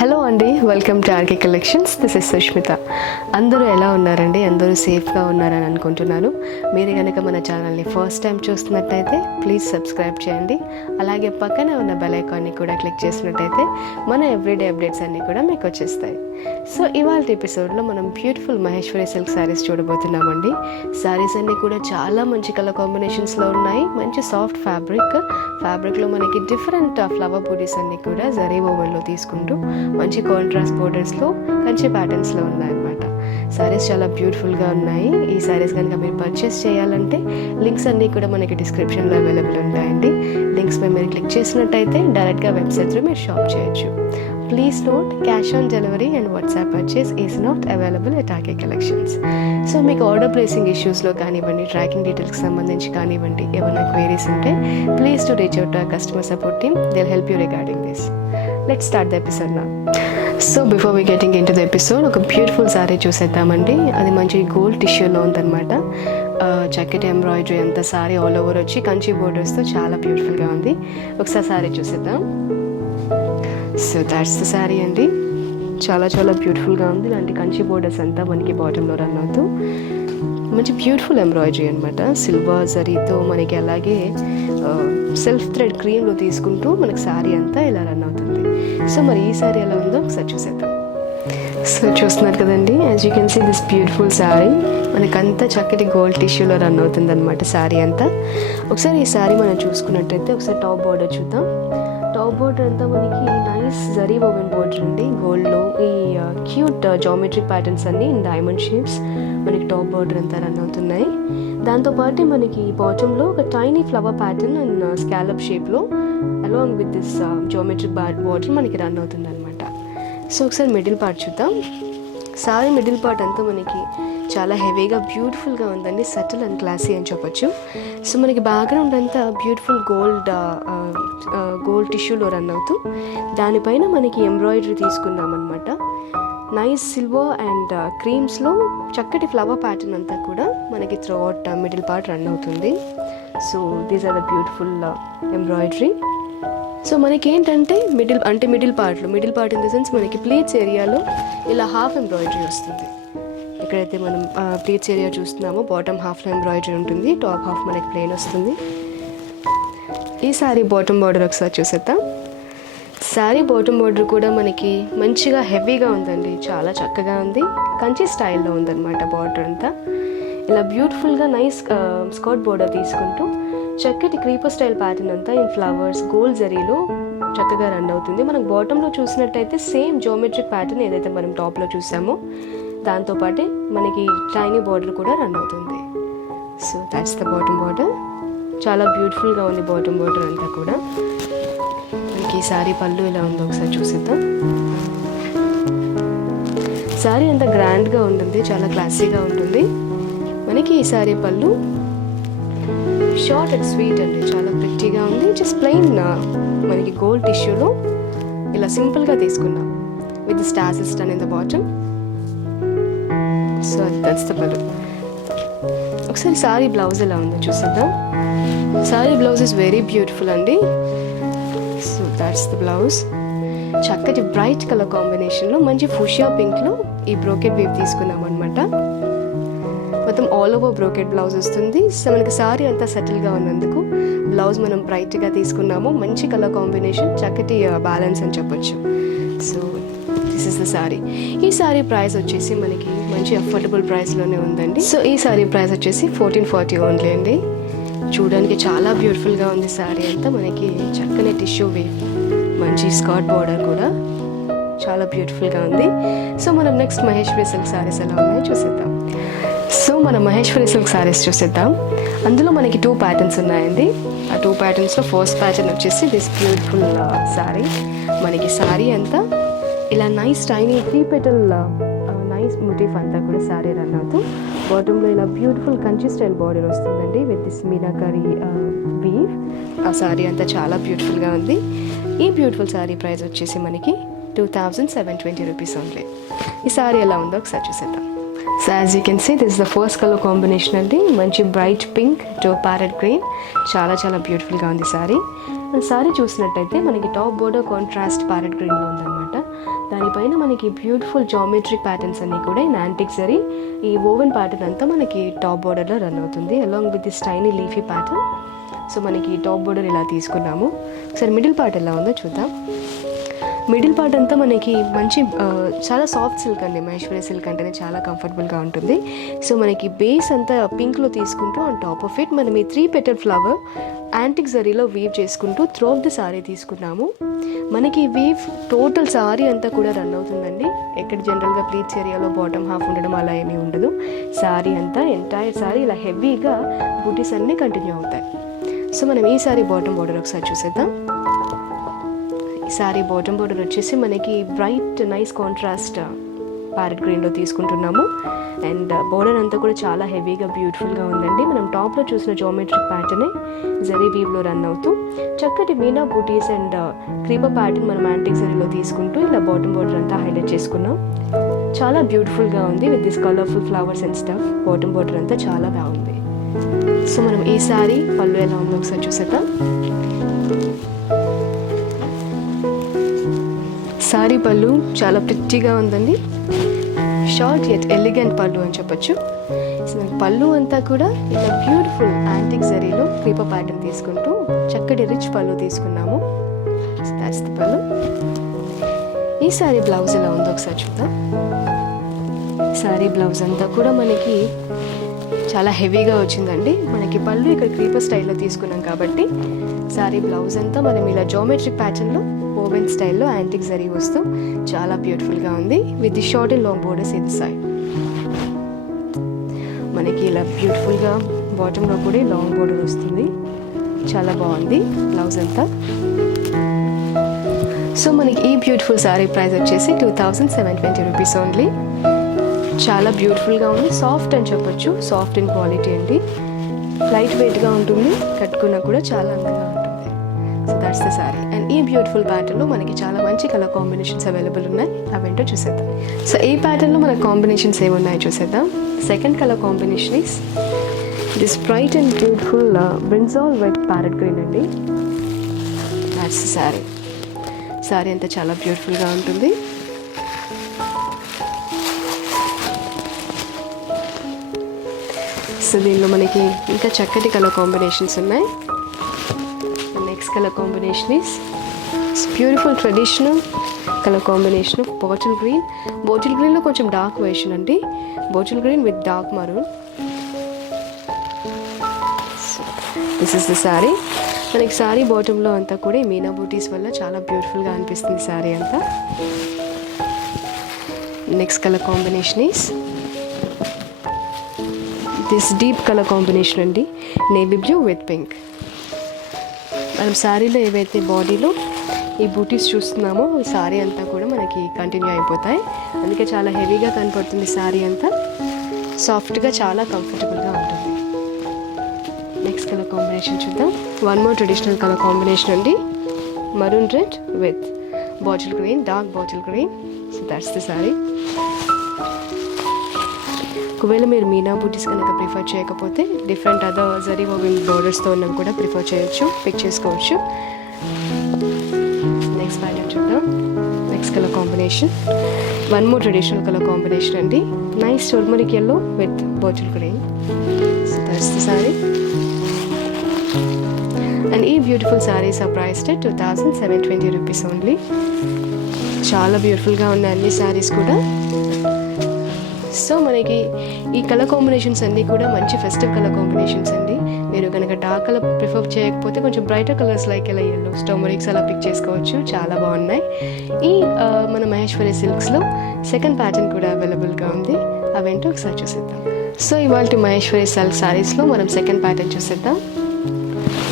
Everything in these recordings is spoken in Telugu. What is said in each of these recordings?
హలో అండి, welcome to RK collections. This is Sushmita. అందరూ ఎలా ఉన్నారండి? అందరూ సేఫ్గా ఉన్నారని అనుకుంటున్నాను. మీరు కనుక మన ఛానల్ని ఫస్ట్ టైం చూస్తున్నట్టయితే ప్లీజ్ సబ్స్క్రైబ్ చేయండి. అలాగే పక్కనే ఉన్న బెల్ ఐకాన్ని కూడా క్లిక్ చేసినట్టయితే మన ఎవ్రీడే అప్డేట్స్ అన్నీ కూడా మీకు వచ్చేస్తాయి. సో ఇవాళ ఎపిసోడ్లో మనం బ్యూటిఫుల్ మహేశ్వరి సిల్క్ శారీస్ చూడబోతున్నామండి. శారీస్ అన్నీ కూడా చాలా మంచి కలర్ కాంబినేషన్స్లో ఉన్నాయి. మంచి సాఫ్ట్ ఫ్యాబ్రిక్లో మనకి డిఫరెంట్ ఫ్లవర్ బూటీస్ అన్నీ కూడా జరీ ఓవెన్లో తీసుకుంటూ మంచి కాంట్రాస్ట్ బోర్డర్స్లో కంచి ప్యాటర్న్స్లో ఉన్నాయన్నమాట. శారీస్ చాలా బ్యూటిఫుల్గా ఉన్నాయి. ఈ శారీస్ కనుక మీరు పర్చేస్ చేయాలంటే లింక్స్ అన్నీ కూడా మనకి డిస్క్రిప్షన్లో అవైలబుల్ ఉంటాయండి. లింక్స్ పై మీరు క్లిక్ చేసినట్టయితే డైరెక్ట్గా వెబ్సైట్లో మీరు షాప్ చేయొచ్చు. Please note, cash on delivery and WhatsApp purchase is not available at RK Collections. So మీకు ఆర్డర్ ప్లేసింగ్ ఇష్యూస్లో కానివ్వండి, ట్రాకింగ్ డీటెయిల్స్కి సంబంధించి కానివ్వండి, ఏమైనా క్వైరీస్ ఉంటే please to reach out our customer support team. They will help you regarding this. Let's start the episode నా. So before we getting into the episode, ఒక బ్యూటిఫుల్ శారీ చూసేద్దామండి. అది మంచి గోల్డ్ టిష్యూలో ఉందన్నమాట. చక్కటి ఎంబ్రాయిడరీ అంతా శారీ ఆల్ ఓవర్ వచ్చి కంచి బోర్డర్స్తో చాలా బ్యూటిఫుల్గా ఉంది. ఒకసారి శారీ చూసేద్దాం. సో దాట్స్ ద శారీ అండి. చాలా చాలా బ్యూటిఫుల్గా ఉంది. ఇలాంటి కంచి బోర్డర్స్ అంతా మనకి బాటంలో రన్ అవుతూ మంచి బ్యూటిఫుల్ ఎంబ్రాయిడరీ అనమాట. సిల్వర్ జరీతో మనకి అలాగే సెల్ఫ్ థ్రెడ్ క్రీమ్లో తీసుకుంటూ మనకి శారీ అంతా ఇలా రన్ అవుతుంది. సో మరి ఈ శారీ ఎలా ఉందో ఒకసారి చూసేద్దాం. సో చూస్తున్నారు కదండి, as you can see this beautiful sari మనకంతా చక్కటి గోల్డ్ టిష్యూలో రన్ అవుతుంది అనమాట శారీ అంతా. ఒకసారి ఈ శారీ మనం చూసుకున్నట్టయితే ఒకసారి టాప్ బోర్డర్ చూద్దాం. టాప్ బోర్డర్ అంతా మనకి నైస్ జరీ ఓవెన్ బోర్డర్ అండి. గోల్డ్లో ఈ క్యూట్ జామెట్రిక్ ప్యాటర్న్స్ అన్ని ఇన్ డైమండ్ షేప్స్ మనకి టాప్ బోర్డర్ అంతా రన్ అవుతున్నాయి. దాంతోపాటు మనకి బాటంలో ఒక tiny flower pattern and scallop షేప్లో along with this geometric border మనకి రన్ అవుతుంది అనమాట. సో ఒకసారి మిడిల్ పార్ట్ చూద్దాం. సారీ మిడిల్ పార్ట్ అంతా మనకి చాలా హెవీగా బ్యూటిఫుల్గా ఉందండి. సటిల్ అండ్ క్లాసీ అని చెప్పొచ్చు. సో మనకి బ్యాక్గ్రౌండ్ అంతా బ్యూటిఫుల్ గోల్డ్ టిష్యూలో రన్ అవుతూ దానిపైన మనకి ఎంబ్రాయిడరీ తీసుకున్నాం అనమాట. నైస్ సిల్వర్ అండ్ క్రీమ్స్లో చక్కటి ఫ్లవర్ ప్యాటర్న్ అంతా కూడా మనకి throughout middle part run అవుతుంది. So these are the beautiful embroidery. So మనకి ఏంటంటే middle part in the sense మనకి ప్లీట్స్ ఏరియాలో ఇలా హాఫ్ ఎంబ్రాయిడరీ వస్తుంది. ఎక్కడైతే మనం ప్లీట్స్ ఏరియా చూస్తున్నామో బాటమ్ హాఫ్లో ఎంబ్రాయిడరీ ఉంటుంది, టాప్ హాఫ్ మనకి ప్లెయిన్ వస్తుంది. ఈ శారీ బాటమ్ బార్డర్ ఒకసారి చూసేద్దాం. శారీ బాటమ్ బార్డర్ కూడా మనకి మంచిగా హెవీగా ఉందండి. చాలా చక్కగా ఉంది. కంచి స్టైల్లో ఉందన్నమాట బార్డర్ అంతా. ఇలా బ్యూటిఫుల్గా నైస్ స్కర్ట్ బార్డర్ తీసుకుంటూ చక్కటి క్రీపర్ స్టైల్ ప్యాటర్న్ అంతా ఇన్ ఫ్లవర్స్ గోల్డ్ జరీలో చక్కగా రన్ అవుతుంది. మనకు బాటంలో చూసినట్టయితే సేమ్ జోమెట్రిక్ ప్యాటర్న్ ఏదైతే మనం టాప్లో చూసామో దాంతోపాటే మనకి టైనీ బార్డర్ కూడా రన్ అవుతుంది. So that's the bottom border. చాలా బ్యూటిఫుల్గా ఉంది బాటమ్ బార్డర్ అంతా కూడా. మనకి ఈ శారీ పళ్ళు ఎలా ఉందో ఒకసారి చూసేద్దాం. శారీ అంతా గ్రాండ్గా ఉంటుంది, చాలా క్లాసీగా ఉంటుంది. మనకి ఈ శారీ పళ్ళు షార్ట్ అండ్ స్వీట్ అండి, చాలా ప్రిట్టీగా ఉంది. జస్ట్ ప్లెయిన్ మనకి గోల్డ్ టిష్యూలో ఇలా సింపుల్గా తీసుకున్నాం with stars done in the bottom. So that's the pallu. ఒకసారి శారీ బ్లౌజ్ ఎలా ఉందో చూసేద్దాం. Sari blouse is very beautiful అండి. So that's the blouse. చక్కటి బ్రైట్ కలర్ కాంబినేషన్లో మంచి ఫుషియా పింక్లో ఈ బ్రోకెట్ వేవ్ తీసుకున్నాం అనమాట. మొత్తం ఆల్ ఓవర్ బ్రోకెట్ బ్లౌజ్ వస్తుంది. సో మనకి శారీ అంతా సెటిల్గా ఉన్నందుకు బ్లౌజ్ మనం బ్రైట్గా తీసుకున్నాము. మంచి కలర్ కాంబినేషన్, చక్కటి బ్యాలెన్స్ అని చెప్పొచ్చు. So this is the sari. ఈ శారీ ప్రైస్ వచ్చేసి మనకి మంచి అఫోర్డబుల్ ప్రైస్లోనే ఉందండి. సో ఈ శారీ ప్రైస్ వచ్చేసి 1440 ఓన్లీ అండి. చూడడానికి చాలా బ్యూటిఫుల్గా ఉంది శారీ అంతా. మనకి చక్కని టిష్యూ వేవ్, మంచి స్కర్ట్ బార్డర్ కూడా చాలా బ్యూటిఫుల్గా ఉంది. సో మనం నెక్స్ట్ మహేశ్వరి సిల్క్ శారీస్ ఎలా ఉన్నాయో చూసేద్దాం. సో మనం మహేశ్వరి సిల్క్ శారీస్ చూసేద్దాం. అందులో మనకి 2 ప్యాటర్న్స్ ఉన్నాయండి. ఆ 2 ప్యాటర్న్స్లో ఫస్ట్ ప్యాటర్న్ వచ్చేసి దిస్ బ్యూటిఫుల్ శారీ. మనకి శారీ అంతా ఇలా nice tiny 3 petal nice motif అంతా కూడా శారీ రన్ అవుతూ బాటంలో ఇలా బ్యూటిఫుల్ కంచి స్టైల్ బార్డర్ వస్తుందండి విత్ దిస్ మీనాకరీ వీవ్. ఆ శారీ అంతా చాలా బ్యూటిఫుల్గా ఉంది. ఈ బ్యూటిఫుల్ శారీ ప్రైస్ వచ్చేసి మనకి 2720 రూపీస్ ఓన్లీ. ఈ శారీ ఎలా ఉందో ఒకసారి చూసేద్దాం. So as you can see this the first colour combination అండి. మంచి bright pink to parrot green, చాలా చాలా బ్యూటిఫుల్గా ఉంది శారీ. శారీ చూసినట్టయితే మనకి టాప్ బోర్డర్ కాంట్రాస్ట్ ప్యారెట్ గ్రీన్లో ఉందన్నమాట. పైన మనకి బ్యూటిఫుల్ జామెట్రిక్ ప్యాటర్న్స్ అన్నీ కూడా ఇన్ యాంటిక్ జరీ ఈ ఓవెన్ ప్యాటర్న్ అంతా మనకి టాప్ బోర్డర్లో రన్ అవుతుంది along with this tiny leafy pattern. So మనకి టాప్ బోర్డర్ ఇలా తీసుకున్నాము. ఒకసారి మిడిల్ పార్ట్ ఎలా ఉందో చూద్దాం. మిడిల్ పార్ట్ అంతా మనకి మంచి చాలా సాఫ్ట్ సిల్క్ అండి. మహేశ్వరి సిల్క్ అంటేనే చాలా కంఫర్టబుల్గా ఉంటుంది. సో మనకి బేస్ అంతా పింక్లో తీసుకుంటూ ఆన్ టాప్ ఆఫ్ ఇట్ మనం ఈ 3 petal ఫ్లవర్ యాంటిక్ జరీలో వీవ్ చేసుకుంటూ త్రోట్ ది సారీ తీసుకున్నాము. మనకి వీవ్ టోటల్ సారీ అంతా కూడా రన్ అవుతుందండి. ఎక్కడ జనరల్గా ప్లీట్స్ ఏరియాలో బాటమ్ హాఫ్ ఉండడం అలా ఏమీ ఉండదు. సారీ అంతా ఎంటైర్ సారీ ఇలా హెవీగా బూటీస్ అన్నీ కంటిన్యూ అవుతాయి. సో మనం ఈ సారీ బాటమ్ బోర్డర్ ఒకసారి చూసేద్దాం. ఈ సారీ బాటమ్ బోర్డర్ వచ్చేసి మనకి బ్రైట్ నైస్ కాంట్రాస్ట్ ప్యారెట్ గ్రీన్లో తీసుకుంటున్నాము. అండ్ బోర్డర్ అంతా కూడా చాలా హెవీగా బ్యూటిఫుల్గా ఉందండి. మనం టాప్లో చూసిన జామెట్రిక్ ప్యాటర్నే జరీ వీవ్లో రన్ అవుతూ చక్కటి మీనా బూటీస్ అండ్ క్రీపర్ ప్యాటర్న్ మనం యాంటిక్ జరీలో తీసుకుంటూ ఇలా బాటమ్ బోర్డర్ అంతా హైలైట్ చేసుకున్నాం. చాలా బ్యూటిఫుల్గా ఉంది with this colourful flowers and stuff. Bottom border అంతా చాలా బాగుంది. సో మనం ఈ సారీ పళ్ళు ఎలా ఉందో ఒకసారి చూసేద్దాం. సారీ పళ్ళు చాలా ప్రిట్టిగా ఉందండి. షార్ట్ యట్ ఎలిగెంట్ పళ్ళు అని చెప్పొచ్చు. సో పళ్ళు అంతా కూడా ఇలా బ్యూటిఫుల్ యాంటిక్ జరీలో క్రీపర్ ప్యాటర్న్ తీసుకుంటూ చక్కటి రిచ్ పళ్ళు తీసుకున్నాము. సో దాట్స్ ది పళ్ళు. ఈ సారీ బ్లౌజ్ ఎలా ఉందో ఒకసారి చూద్దాం. సారీ బ్లౌజ్ అంతా కూడా మనకి చాలా హెవీగా వచ్చిందండి. మనకి పళ్ళు ఇక్కడ క్రీపర్ స్టైల్లో తీసుకున్నాం కాబట్టి సారీ బ్లౌజ్ అంతా మనం ఇలా జామెట్రిక్ ప్యాటర్న్లో ఓవెన్ స్టైల్లో యాంటిక్ జరీ వస్తూ చాలా బ్యూటిఫుల్గా ఉంది with the short and long borders ఇది సైడ్. మనకి ఇలా బ్యూటిఫుల్గా బాటంలో కూడా లాంగ్ బోర్డర్ వస్తుంది. చాలా బాగుంది బ్లౌజ్ అంతా. సో మనకి ఈ బ్యూటిఫుల్ సారీ ప్రైస్ వచ్చేసి 2720 రూపీస్ ఓన్లీ. చాలా బ్యూటిఫుల్గా ఉంది. సాఫ్ట్ అని చెప్పొచ్చు. సాఫ్ట్ ఇన్ క్వాలిటీ అండి. లైట్ వెయిట్గా ఉంటుంది. కట్టుకున్నా కూడా చాలా అందంగా ఉంటుంది. So that's the sorry. And ఈ బ్యూటిఫుల్ ప్యాటర్న్లో మనకి చాలా మంచి కలర్ కాంబినేషన్స్ అవైలబుల్ ఉన్నాయి. అవేంటో చూసేద్దాం. సో ఈ ప్యాటర్న్లో మనకు కాంబినేషన్స్ ఏమున్నాయో చూసేద్దాం. Second colour combination is this bright and beautiful brinjal red parrot green అండి. That's the sari. సారీ అంతా చాలా బ్యూటిఫుల్గా ఉంటుంది. సో దీనిలో మనకి ఇంకా చక్కటి కలర్ కాంబినేషన్స్ ఉన్నాయి. Next colour combination is beautiful traditional colour combination of bottle green. Bottle గ్రీన్లో కొంచెం డార్క్ వెర్షన్ అండి. Bottle green with dark maroon. This is the sari. మనకి సారీ బాటంలో అంతా కూడా ఈ మీనా బూటీస్ వల్ల చాలా బ్యూటిఫుల్గా అనిపిస్తుంది సారీ అంతా. Next colour combination is this deep colour combination అండి. Navy blue with pink. మనం శారీలో ఏవైతే బాడీలో ఈ బూటీస్ చూస్తున్నామో ఈ శారీ అంతా కూడా మనకి కంటిన్యూ అయిపోతాయి. అందుకే చాలా హెవీగా కనపడుతుంది శారీ అంతా. సాఫ్ట్గా చాలా కంఫర్టబుల్గా ఉంటుంది. నెక్స్ట్ కలర్ కాంబినేషన్ చూద్దాం. One more traditional colour combination అండి. Maroon red with bottle green, dark bottle green. So that's the sari. ఒకవేళ మీరు మీనా బూటీస్ కనుక ప్రిఫర్ చేయకపోతే డిఫరెంట్ అదర్ జరీ ఓవెన్ బోర్డర్స్తో ఉన్నవి కూడా ప్రిఫర్ చేయొచ్చు, పిక్ చేసుకోవచ్చు. నెక్స్ట్ ప్యాటర్న్ చూద్దాం. Next colour combination one more traditional colour combination అండి. Nice turmeric yellow with bottle green. So that's the sari. And ఈ beautiful saris are priced 2720 rupees only. చాలా బ్యూటిఫుల్గా ఉన్నాయి అన్ని సారీస్ కూడా. సో మనకి ఈ కలర్ కాంబినేషన్స్ అన్నీ కూడా మంచి ఫెస్టివ్ కలర్ కాంబినేషన్స్ అండి. మీరు కనుక డార్క్ కలర్ ప్రిఫర్ చేయకపోతే కొంచెం బ్రైటర్ కలర్స్ లైక్ ఇలా ఎల్లో టర్మరిక్స్ అలా పిక్ చేసుకోవచ్చు. చాలా బాగున్నాయి. ఈ మన మహేశ్వరి సిల్క్స్లో సెకండ్ ప్యాటర్న్ కూడా అవైలబుల్గా ఉంది. అవేంటో ఒకసారి చూసేద్దాం. సో ఇవాళ మహేశ్వరి సిల్క్ సారీస్లో మనం సెకండ్ ప్యాటర్న్ చూసేద్దాం.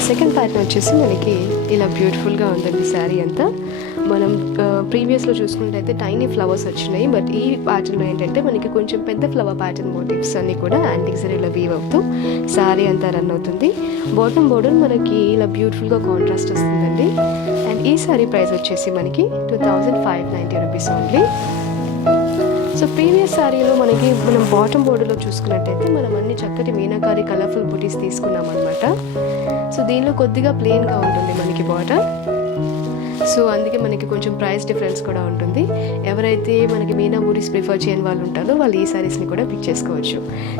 సెకండ్ ప్యాటర్న్ వచ్చేసి మనకి ఇలా బ్యూటిఫుల్గా ఉందండి శారీ అంతా. మనం ప్రీవియస్లో చూసుకుంటే టైనీ ఫ్లవర్స్ వచ్చినాయి. బట్ ఈ ప్యాటర్న్లో ఏంటంటే మనకి కొంచెం పెద్ద ఫ్లవర్ ప్యాటర్న్ మోటివ్స్ అన్నీ కూడా యాంటిక్ జరీలో వీవ్ అవుతూ శారీ అంతా రన్ అవుతుంది. బాటమ్ బోర్డర్ మనకి ఇలా బ్యూటిఫుల్గా కాంట్రాస్ట్ వస్తుందండి. అండ్ ఈ శారీ ప్రైస్ వచ్చేసి మనకి 2590 రూపీస్ ఓన్లీ. సో ప్రీవియస్ శారీలో మనకి మనం బాటమ్ బోర్డర్లో చూసుకున్నట్టయితే మనం అన్ని చక్కటి మీనాకారి కలర్ఫుల్ బుటీస్ తీసుకున్నాం అనమాట. సో దీనిలో కొద్దిగా ప్లెయిన్గా ఉంటుంది మనకి బార్డర్. సో అందుకే మనకి కొంచెం ప్రైస్ డిఫరెన్స్ కూడా ఉంటుంది. ఎవరైతే మనకి మీనా బూటీస్ ప్రిఫర్ చేయని వాళ్ళు ఉంటారో వాళ్ళు ఈ శారీస్ని కూడా పిక్ చేసుకోవచ్చు.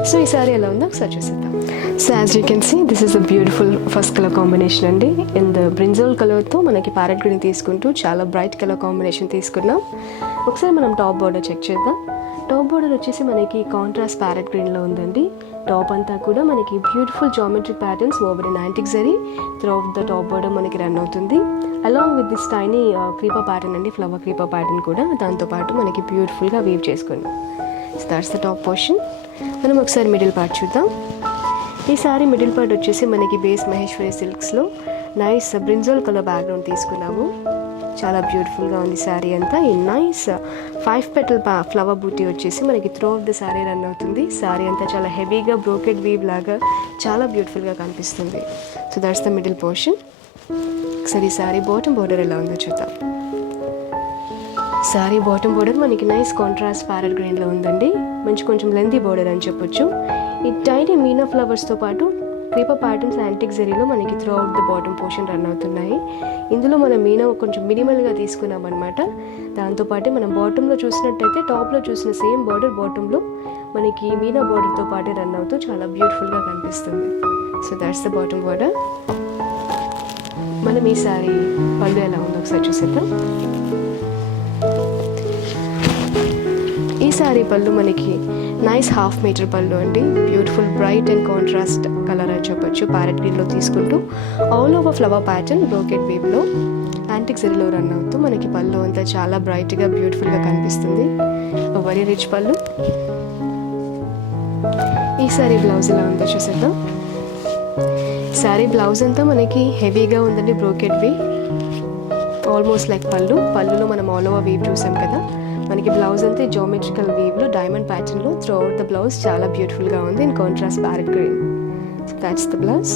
సో ఈ శారీ ఎలా ఉందో ఒకసారి చూసేద్దాం. So as you can see this is a beautiful first colour combination అండి. ఇన్ ద బ్రింజల్ కలర్తో మనకి ప్యారెట్ గ్రీన్ తీసుకుంటూ చాలా బ్రైట్ కలర్ కాంబినేషన్ తీసుకున్నాం. ఒకసారి మనం టాప్ బార్డర్ చెక్ చేద్దాం. టాప్ బార్డర్ వచ్చేసి మనకి కాంట్రాస్ట్ ప్యారెట్ గ్రీన్లో ఉందండి. టాప్ అంతా కూడా మనకి beautiful geometric patterns over in antique zari through of the top border మనకి రన్ అవుతుంది. Along with this tiny creeper pattern అండి, ఫ్లవర్ క్రీపర్ ప్యాటర్న్ కూడా దాంతోపాటు మనకి బ్యూటిఫుల్గా వీవ్ చేసుకున్నాం. So that's the top portion. మనం ఒకసారి మిడిల్ పార్ట్ చూద్దాం. ఈ సారీ మిడిల్ పార్ట్ వచ్చేసి మనకి బేస్ మహేశ్వరి సిల్క్స్లో నైస్ బ్రింజల్ కలర్ బ్యాక్గ్రౌండ్ తీసుకున్నాము. చాలా బ్యూటిఫుల్గా ఉంది శారీ అంతా. ఈ నైస్ 5 పెటల్ ఫ్లవర్ బూటీ వచ్చేసి మనకి through of the sari run అవుతుంది. శారీ అంతా చాలా హెవీగా బ్రోకెడ్ వీవ్ లాగా చాలా బ్యూటిఫుల్గా కనిపిస్తుంది. So that's the middle portion. ఒకసారి ఈ శారీ బాటమ్ బోర్డర్ ఎలా ఉందో చూద్దాం. శారీ బాటమ్ బోర్డర్ మనకి నైస్ కాంట్రాస్ట్ ప్యారెట్ గ్రీన్లో ఉందండి. మంచి కొంచెం లెంతీ బోర్డర్ అని చెప్పొచ్చు. ఈ టైనీ మీనా ఫ్లవర్స్తో పాటు క్రీపర్ ప్యాటర్న్స్ యాంటిక్ జరీలో మనకి through out the bottom portion run అవుతున్నాయి. ఇందులో మనం మీనా కొంచెం మినిమల్గా తీసుకున్నాం అనమాట. దాంతోపాటే మనం బాటంలో చూసినట్టయితే టాప్లో చూసిన సేమ్ బార్డర్ బాటంలో మనకి మీనా బార్డర్తో పాటే రన్ అవుతూ చాలా బ్యూటిఫుల్గా కనిపిస్తుంది. So that's the bottom border. మనం ఈ సారీ పళ్ళు ఎలా ఉందో ఒకసారి చూసేద్దాం. ఈ సారీ పళ్ళు మనకి నైస్ 1/2 మీటర్ పళ్ళు అండి. Beautiful bright and contrast colour అని చెప్పొచ్చు. ప్యారెట్ గ్రీన్లో తీసుకుంటూ all over flower pattern brocade వేవ్లో యాంటిక్ జరీలో రన్ అవుతూ మనకి పళ్ళు అంతా చాలా బ్రైట్గా బ్యూటిఫుల్గా కనిపిస్తుంది. వెరీ రిచ్ పళ్ళు. ఈ సారీ బ్లౌజ్ ఎలా ఉందో చూసేద్దాం. సారీ బ్లౌజ్ అంతా మనకి హెవీగా ఉందండి, బ్రోకెడ్ వీవ్ ఆల్మోస్ట్ లైక్ పళ్ళులో మనం ఆల్ ఓవర్ వీవ్ చూసాం కదా. మనకి బ్లౌజ్ అంతా జామెట్రికల్ వీవ్లో డైమండ్ ప్యాటర్న్లో త్రూ అవుట్ ద బ్లౌజ్ చాలా బ్యూటిఫుల్గా ఉంది in contrast parrot green. That's the blouse.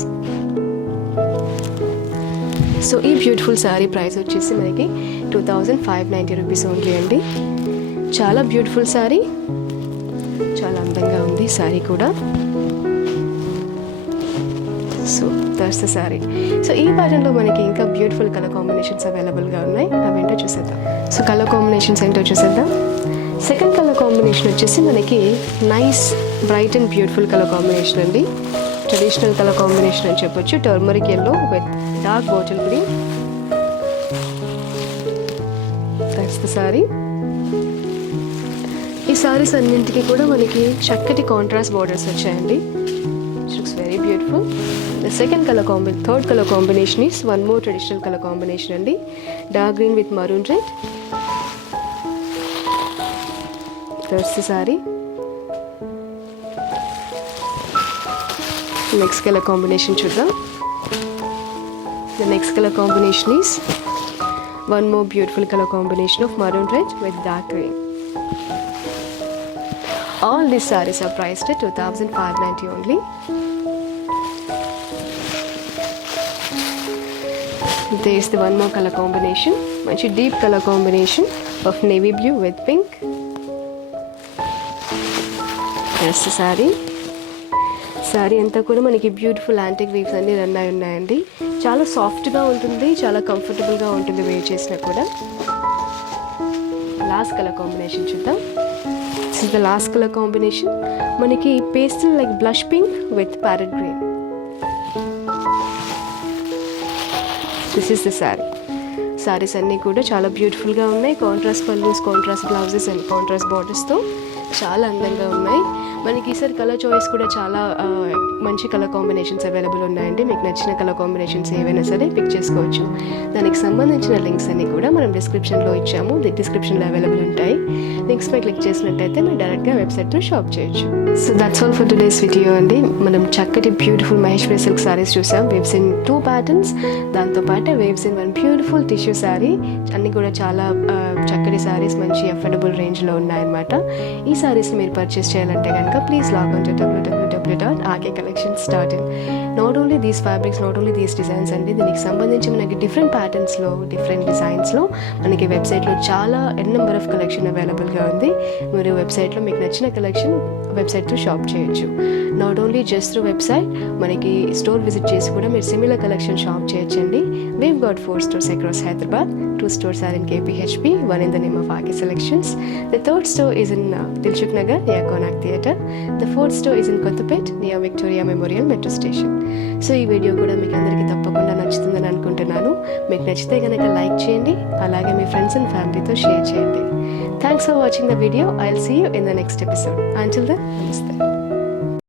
So ఈ బ్యూటిఫుల్ శారీ ప్రైస్ వచ్చేసి మనకి 2590 రూపీస్ ఓన్లీ అండి. చాలా బ్యూటిఫుల్ శారీ, చాలా అందంగా ఉంది శారీ కూడా. So that's the sari. So ఈ ప్యాటర్న్లో మనకి ఇంకా బ్యూటిఫుల్ కలర్ కాంబినేషన్స్ అవైలబుల్గా ఉన్నాయి. అవేంటో చూసేద్దాం. సో కలర్ కాంబినేషన్స్ ఏంటో చూసేద్దాం. సెకండ్ కలర్ కాంబినేషన్ వచ్చేసి మనకి nice bright and beautiful colour combination అండి. ట్రెడిషనల్ కలర్ కాంబినేషన్ అని చెప్పొచ్చు. Turmeric yellow with dark bottle green. That's the sari. ఈ శారీస్ అన్నింటికి కూడా మనకి చక్కటి కాంట్రాస్ట్ బార్డర్స్ వచ్చాయండి. Looks very beautiful. The third color combination is one more traditional color combination అండి. Dark green with maroon red. That's the saree. Next color combination చూద్దాం. The next color combination is one more beautiful color combination of maroon red with dark green. All these sarees are priced at 2590 only. There is the one more color combination, much deep color combination of navy blue with pink. That's the saree. Sari అంతా కూడా మనకి బ్యూటిఫుల్ యాంటిక్ వీవ్స్ అన్ని రన్ అయి ఉన్నాయండి. చాలా సాఫ్ట్గా ఉంటుంది, చాలా కంఫర్టబుల్గా ఉంటుంది వేర్ చేసినా కూడా. లాస్ట్ కలర్ కాంబినేషన్ చూద్దాం. This is the last colour combination. మనకి pastel like blush pink with parrot green. This is the sari. Saris అన్నీ కూడా చాలా బ్యూటిఫుల్గా ఉన్నాయి. Contrast pallus, contrast blouses and contrast బార్డర్స్తో చాలా అందంగా ఉన్నాయి. మనకి ఈసారి కలర్ చాయిస్ కూడా చాలా మంచి కలర్ కాంబినేషన్స్ అవైలబుల్ ఉన్నాయండి. మీకు నచ్చిన కలర్ కాంబినేషన్స్ ఏవైనా సరే పిక్ చేసుకోవచ్చు. దానికి సంబంధించిన లింక్స్ అన్నీ కూడా మనం డిస్క్రిప్షన్లో ఇచ్చాము. డిస్క్రిప్షన్లో అవైలబుల్ ఉంటాయి. లింక్స్పై క్లిక్ చేసినట్టయితే మీరు డైరెక్ట్గా వెబ్సైట్లో షాప్ చేయొచ్చు. So that's all for today's video అండి. మనం చక్కటి బ్యూటిఫుల్ మహేశ్వరి సిల్క్ సారీస్ చూసాం. వేవ్స్ ఇన్ 2 ప్యాటర్న్స్, దాంతోపాటు waves in 1 beautiful tissue sari. అన్నీ కూడా చాలా చక్కటి శారీస్ మంచి అఫోర్డబుల్ రేంజ్లో ఉన్నాయన్నమాట. ఈ శారీస్ని మీరు పర్చేస్ చేయాలంటే కనుక please log on to www www.rkcollections.in. Not only these fabrics, not only these designs అండి, దీనికి సంబంధించి మనకి డిఫరెంట్ ప్యాటర్న్స్లో, డిఫరెంట్ డిజైన్స్లో మనకి వెబ్సైట్లో చాలా నెంబర్ ఆఫ్ కలెక్షన్ అవైలబుల్గా ఉంది. మీరు వెబ్సైట్లో మీకు నచ్చిన కలెక్షన్ వెబ్సైట్తో షాప్ చేయొచ్చు. Not only just through website, మనకి స్టోర్ విజిట్ చేసి కూడా మీరు సిమిలర్ కలెక్షన్ షాప్ చేయొచ్చండి. Weave got 4 stores across Hyderabad. 2 stores are in KPHP, 1 in the name of RK Selections. The 3rd store is in Dilshuk Nagar near Konak Theatre. The 4th store is in Kottapet near Victoria Memorial Metro Station. So ఈ వీడియో కూడా మీకు అందరికీ తప్పకుండా నచ్చుతుందని అనుకుంటున్నాను. మీకు నచ్చితే కనుక లైక్ చేయండి, అలాగే మీ ఫ్రెండ్స్ అండ్ ఫ్యామిలీతో షేర్ చేయండి. Thanks for watching the video. I'll see you in the next episode. Until then, namaste.